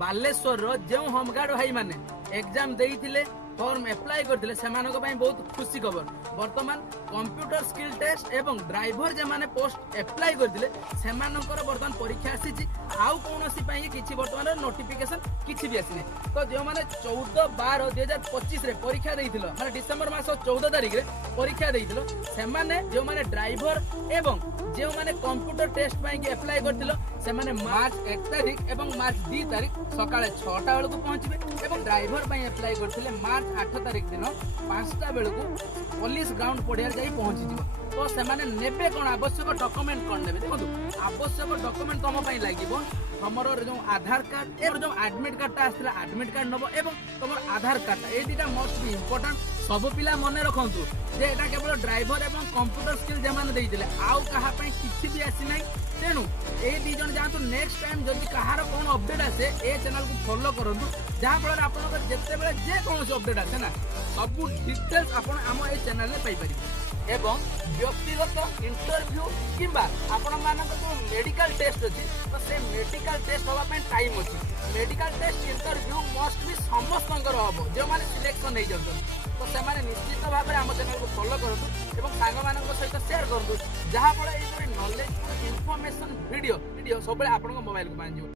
बालेश्वर जो होमगार्ड भाई माने एग्जाम देइथिले फॉर्म अप्लाई करथिले सेमानक पई बहुत खुशी खबर। वर्तमान कंप्यूटर स्किल टेस्ट एवं ड्राइवर जे माने पोस्ट अप्लाई करथिले सेमानकर वर्तमान परीक्षा आसीची आउ कोनोसी पई किछि वर्तमान नोटिफिकेशन किछि भी आसी नै। तो जो माने 14/12/2025 रे परीक्षा देइथिलो माने डिसेंबर मास 14 तारिख रे परीक्षा देइथिलो सेमाने जो माने ड्राइवर एवं जो माने कंप्यूटर टेस्ट पई अप्लाई करथिलो सेमाने मार्च 1 तारिख एवं मार्च 2 तारिख सकाळे 6टा बेलकु पहुंचबे एवं ड्राइवर पई अप्लाई करथिले मार्च 8 तारिख दिन 5टा बेलकु पुलिस ग्राउंड पड़िया जाई पहुंची जिवो। तो सेमाने नेबे कोन आवश्यक डॉक्यूमेंट कोन नेबे देखो आवश्यक डॉक्यूमेंट तम पई लागिवो हमरो जो आधार कार्ड और जो एडमिट कार्ड ता आस्थिला एडमिट कार्ड नबो एवं तमर आधार कार्ड ए दिटा मोस्ट बी इंपोर्टेंट। सब पिला मने रखंतु जे एटा केवल ड्राइवर एवं कंप्यूटर स्किल जमान देइतिले आउ कहा पई किछि भी आसी नै। तेणु ए दी जन जातु नेक्स्ट टाइम जदि कहार कोन अपडेट आसे ए चैनल को फॉलो करंतु जहा फल आपन जेते बेले जे कोन अपडेट आसे ना सब डिटेल्स आपन हम ए चैनल रे पाई परिबे एवं व्यक्तिगत इंटरव्यू किंबा आपण मानक जो मेडिकल टेस्ट अछि तो से मेडिकल टेस्ट होबा पे टाइम अछि। Medical test interview must be समस्तंकर हबो जो माने सिलेक्शन नै जंतन। तो से माने निश्चित भाव में हम चैनल को फॉलो करंतु एवं सांग मानक सहित शेयर करंतु जहा फल ए नॉलेज इंफॉर्मेशन वीडियो सब आपन मोबाइल को पांजो।